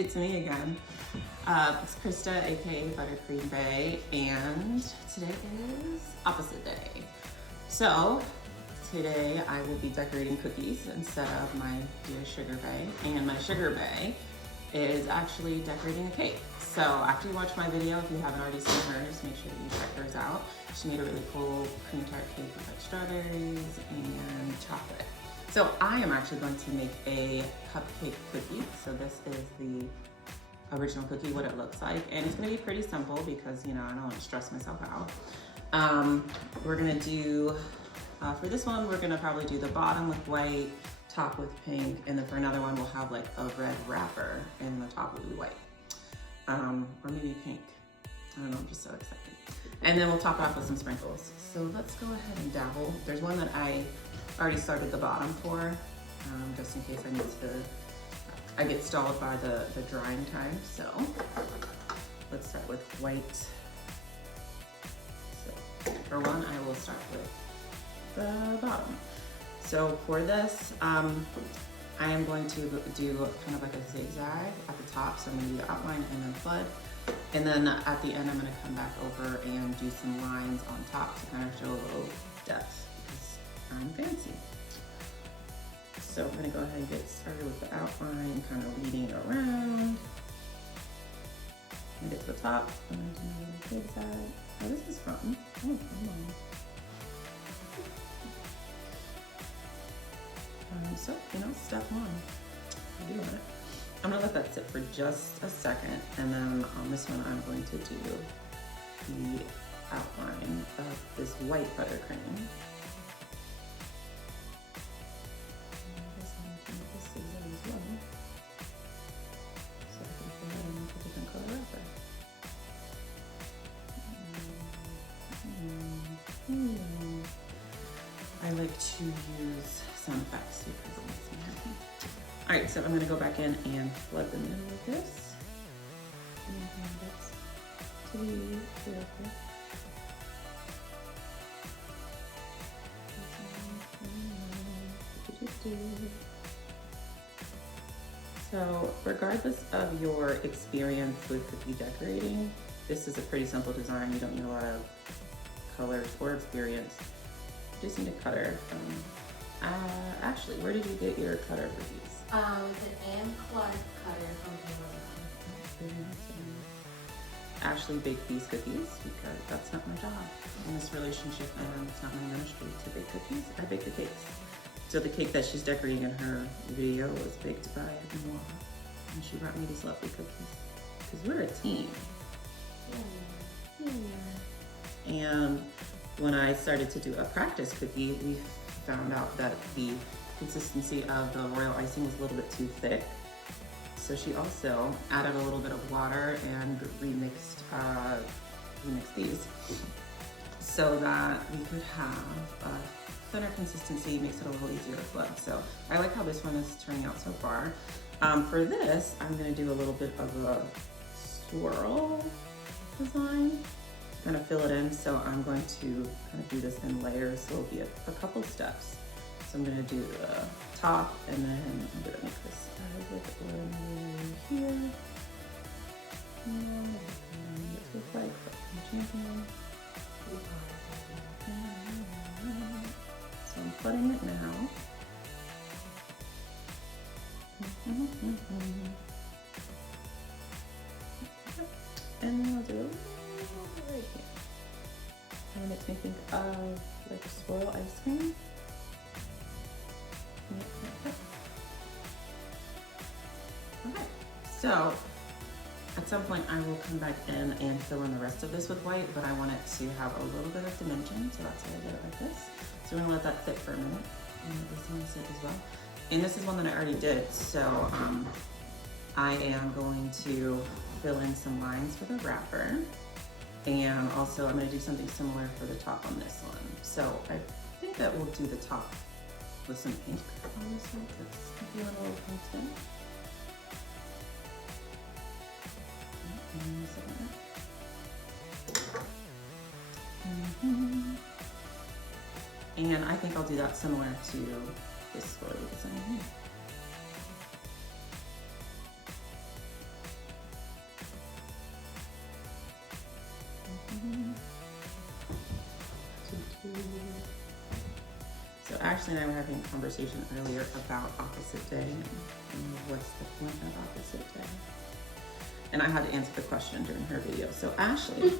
It's me again. It's Krista, aka Buttercream Bae, and today is opposite day. So today I will be decorating cookies instead of my dear Sugar Bae, and my Sugar Bae is actually decorating a cake. So after you watch my video, if you haven't already seen hers, make sure that you check hers out. She made a really cool cream tart cake with like strawberries and chocolate. So I am actually going to make a cupcake cookie. So this is the original cookie, what it looks like. And it's gonna be pretty simple because, you know, I don't want to stress myself out. We're gonna do, for this one, we're gonna probably do the bottom with white, top with pink, and then for another one, we'll have like a red wrapper and the top will be white. Or maybe pink. I don't know, I'm just so excited. And then we'll top it off with some sprinkles. So let's go ahead and dabble. There's one that I already started the bottom for, just in case I get stalled by the drying time. So let's start with white. So for one, I will start with the bottom. So for this, I am going to do kind of like a zigzag at the top. So I'm gonna do the outline and then flood. And then at the end, I'm gonna come back over and do some lines on top to kind of show a little depth because I'm fancy. So I'm gonna go ahead and get started with the outline, kind of leading it around. And get to the top, I'm gonna do a little zigzag. Oh, this is fun. Oh, come on. So, you know, step one, I'm doing it. I'm gonna let that sit for just a second, and then on this one, I'm going to do the outline of this white buttercream. I guess I'm gonna make this zigzag as well, so I can put that in with a different color wrapper. I like to use sound effects because it makes me happy. All right, so I'm gonna go back in and flood the middle of this. To be careful. So regardless of your experience with cookie decorating, this is a pretty simple design. You don't need a lot of colors or experience. You just need a cutter. Ashley, where did you get your cutter for these? The Anne Clark cutter from Amazon. Ashley baked these cookies because that's not my job in this relationship, and it's not my ministry to bake cookies. I bake the cakes. So the cake that she's decorating in her video was baked by Noah, and she brought me these lovely cookies because we're a team. Yeah. And when I started to do a practice cookie, we found out that the consistency of the royal icing was a little bit too thick. So she also added a little bit of water and remixed these so that we could have a thinner consistency, makes it a little easier to flood. So I like how this one is turning out so far. For this, I'm gonna do a little bit of a swirl design to kind of fill it in. So I'm going to kind of do this in layers. So it'll be a couple steps. So I'm gonna do the top, and then I'm gonna make this with one layer here. And this looks like champion. So I'm flooding it now. And then I'll do a little right here. And it makes me think of like swirl ice cream. Okay, so at some point I will come back in and fill in the rest of this with white, but I want it to have a little bit of dimension, so that's why I did it like this. So we're gonna let that sit for a minute, and let this one sit as well. And this is one that I already did, so I am going to fill in some lines for the wrapper, and also I'm gonna do something similar for the top on this one. So I think that we'll do the top with some pink on this one, because I'm feeling a little pink today. And I think I'll do that similar to this swirly design here. Ashley and I were having a conversation earlier about opposite day and what's the point of opposite day. And I had to answer the question during her video. So Ashley,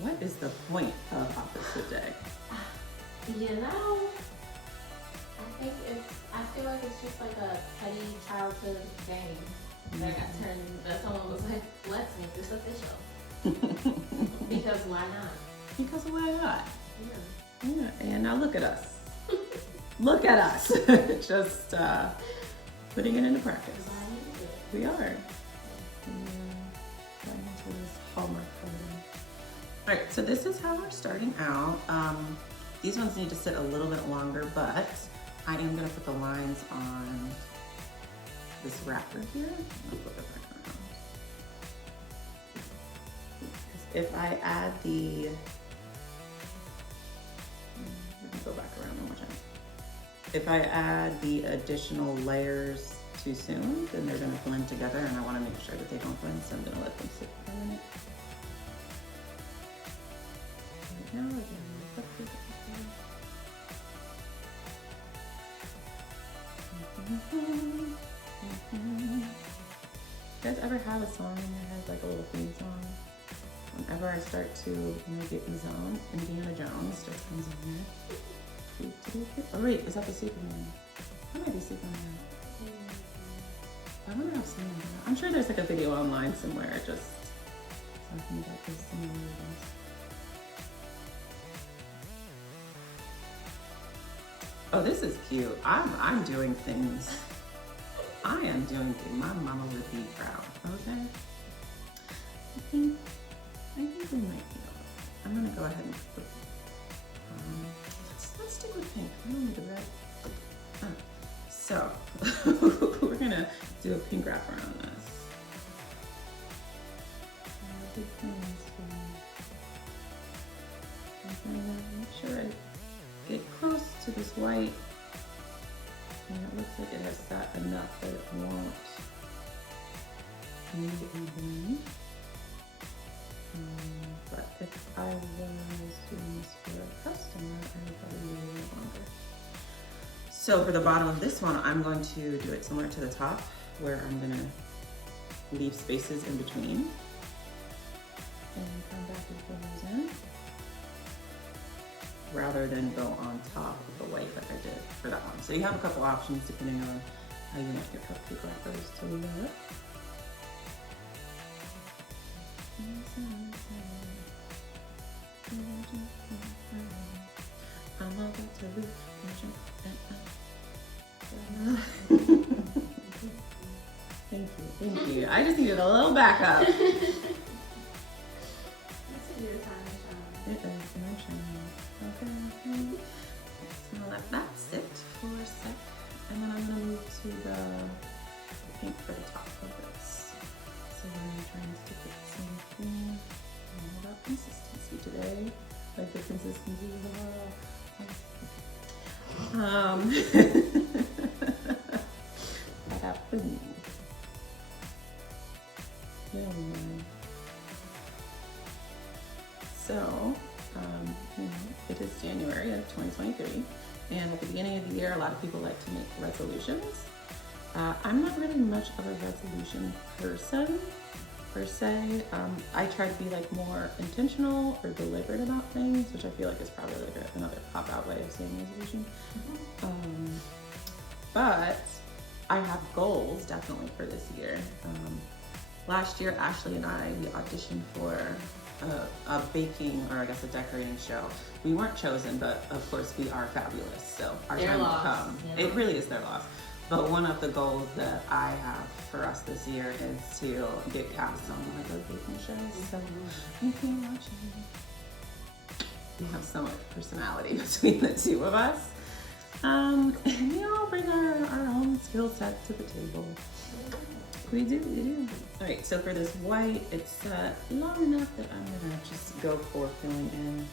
what is the point of opposite day? You know, I feel like it's just like a petty childhood game that got turned, that someone was like, let's make this official. Because why not? Because why not? Yeah. Yeah, and now look at us. Look at us. Just putting it into practice. We are. Hallmark coloring. All right, so this is how we're starting out. These ones need to sit a little bit longer, but I am gonna put the lines on this wrapper here. I'll flip it back around. If I add the, let me go back around one more time. If I add the additional layers too soon, then they're gonna blend together, and I wanna make sure that they don't blend, so I'm gonna let them sit for a minute. Right now, we're gonna put this You guys ever have a song in your head, like a little theme song? Whenever I start to get in zone, Indiana Jones just comes in here. Oh wait, is that the Superman? That might be Superman. I wonder how someone did that. I'm sure there's like a video online somewhere just talking about those similarities. Oh, this is cute. I'm doing things. I am doing things my mama would be proud. Okay. I think we might be all right. I'm gonna go ahead and put. Let's stick with pink. I don't need the red. So we're gonna do a pink wrap around this. Big things. I'm gonna make sure I get close to this white, and it looks like it has sat enough that it won't need a blend. But if I was doing this for a customer, I would probably do it a little longer. So for the bottom of this one, I'm going to do it similar to the top, where I'm gonna leave spaces in between and come back and fill those in, rather than go on top of the white like I did for that one. So you have a couple options depending on how you want your cupcake wrappers to look. I'm about to lose Thank you. I just needed a little backup. This is your time to shine. It is my shine. Okay. So let that sit for a sec, and then I'm gonna move to the pink for the top of this. So we're gonna try and stick with the same thing. All about consistency today, like the consistency of the world. Boom. So, it is January of 2023, and at the beginning of the year, a lot of people like to make resolutions. I'm not really much of a resolution person, per se. I try to be like more intentional or deliberate about things, which I feel like is probably like another pop-out way of saying resolution. But I have goals definitely for this year. Last year, Ashley and I, we auditioned for a baking, or I guess a decorating show. We weren't chosen, but of course we are fabulous, so our time will come. Yeah. It really is their loss. But one of the goals that I have for us this year is to get cast on one of those baking shows. So if you're watching, we have so much personality between the two of us. And we all bring our own skill set to the table. We do. All right, so for this white, it's long enough that I'm gonna just go for filling in.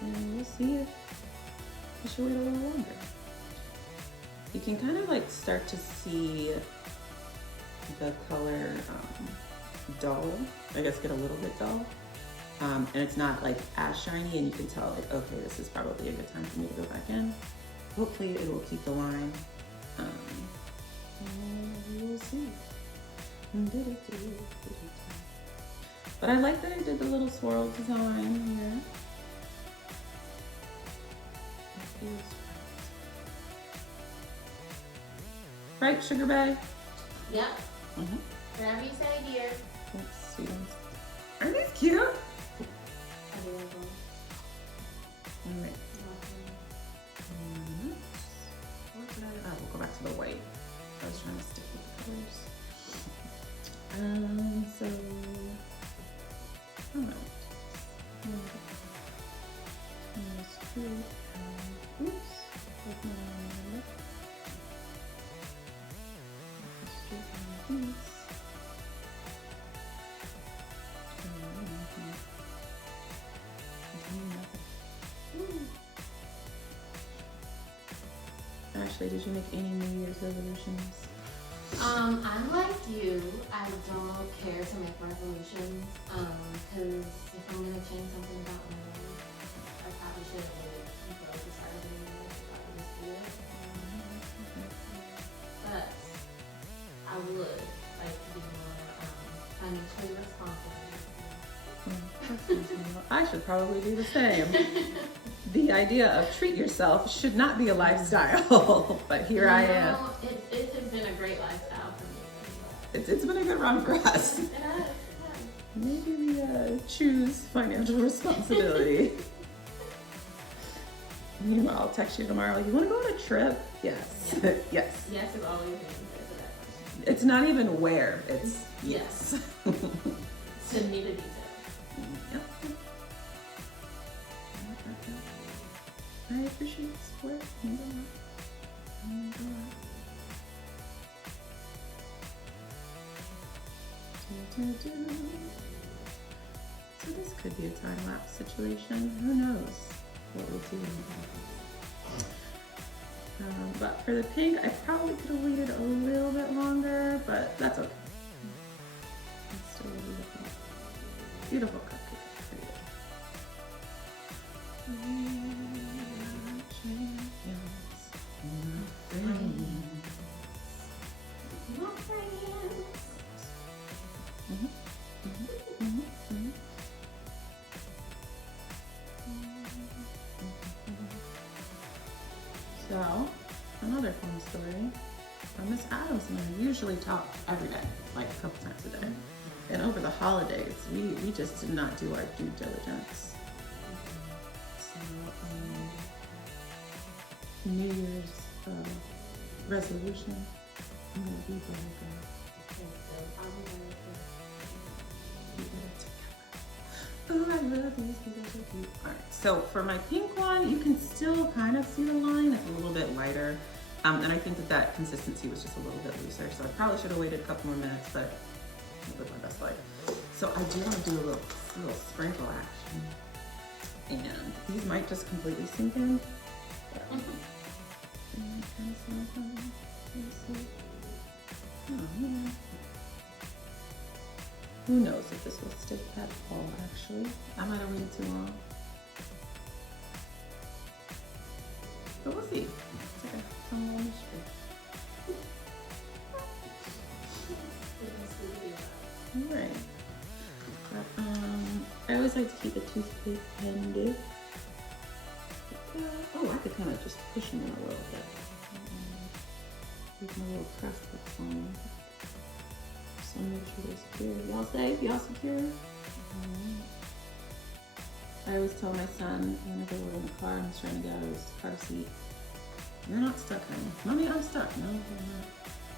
And we'll see if we should wait a little longer. You can kind of like start to see the color dull, I guess get a little bit dull And it's not like as shiny, and you can tell like, okay, this is probably a good time for me to go back in. Hopefully it will keep the line. We will see. But I like that I did the little swirl design here. It feels right. Right, Sugar Bae? Yep. Mm-hmm. Whatever you say, dear. Oops, sweet ones. Aren't these cute? Adorable. All right. What did I? Oh, we'll go back to the white. I was trying to stick with the colors. So I don't know. Oops. With my lip. Straighten these. Ashley, did you make any New Year's resolutions? I'm like you. I don't care to make resolutions. Cause if I'm gonna change something about my life, I probably should wait until the start of the new year to probably just do it. But I would like to be more financially responsible. I should probably do the same. The idea of treat yourself should not be a lifestyle, but here I am. It has been a great lifestyle for me. It's been a good run for us. It has. Maybe we choose financial responsibility. Meanwhile, I'll text you tomorrow, like, you want to go on a trip? Yes. Yes. Yes. Yes is always the answer to that question. It's not even where, it's yes. To me, the details. Yep. I appreciate the support. So this could be a time-lapse situation. Who knows what we'll do. But for the pink, I probably could have waited a little bit longer, but that's okay. It's still beautiful. Beautiful cupcake for you. So, another fun story. Miss Adams and I usually talk every day, like a couple times a day. And over the holidays, we just did not do our due diligence. So, New Year's resolution, I'm gonna be better girl. Oh, I love these. These are so cute. All right, so for my pink one, you can still kind of see the line. It's a little bit lighter. And I think that consistency was just a little bit looser. So I probably should have waited a couple more minutes, but I lived my best life. So I do want to do a little sprinkle action. And these might just completely sink in. But who knows if this will stick at all, actually. I might have waited too long. But we'll see. It's like a fun little mystery. Alright. But, I always like to keep a toothpick handy. Oh, I could kind of just push them in a little bit. Leave my little crust that's on. So make sure they're secure. Y'all safe? Y'all secure? I always tell my son whenever we're in the car and he's trying to get out of his car seat, "You're not stuck, honey." "Mommy, I'm stuck." "No, you're not.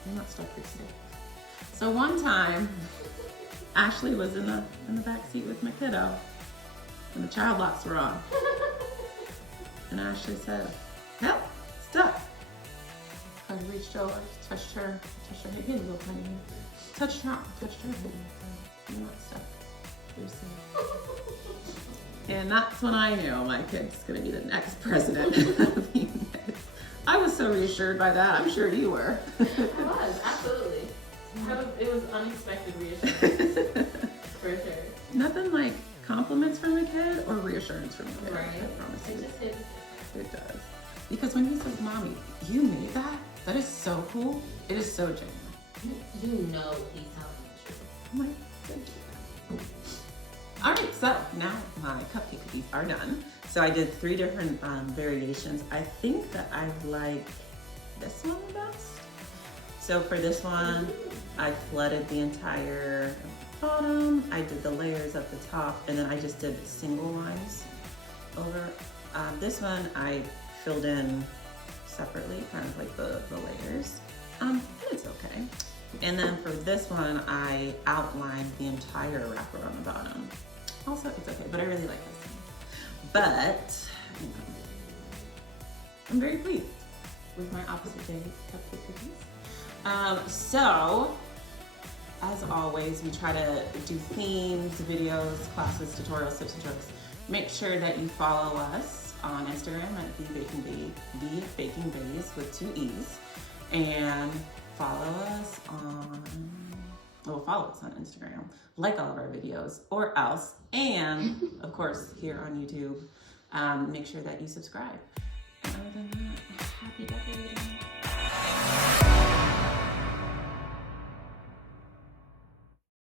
You're not stuck. You're safe." So one time, Ashley was in the back seat with my kiddo, and the child locks were on. And Ashley said, "Help, stuck." I reached over, touched her head, a little tiny hand. Touched her head, and said, "You're not stuck. You're safe." And that's when I knew my kid's gonna be the next president of the United States. I was so reassured by that. I'm sure you were. I was, absolutely. It was unexpected reassurance, for sure. Nothing like compliments kid or reassurance from the kid. Right. I promise It you. just hits It does. Because when he says, Mommy, you made that? That is so cool. It is so genuine. You know he's telling the truth. I'm like, thank you. All right, so now my cupcake cookies are done. So I did 3 different variations. I think that I like this one the best. So for this one, I flooded the entire bottom. I did the layers at the top, and then I just did single lines over. This one I filled in separately, kind of like the layers. And it's okay. And then for this one, I outlined the entire wrapper on the bottom. Also, it's okay, but I really like this one. But, you know, I'm very pleased with my opposite day cupcake cookies. So, as always, we try to do themes, videos, classes, tutorials, tips, and tricks. Make sure that you follow us on Instagram at theebakingbaes with 2 E's. And follow us on Instagram, like all of our videos, or else, and of course here on YouTube, make sure that you subscribe. And other than that, happy decorating.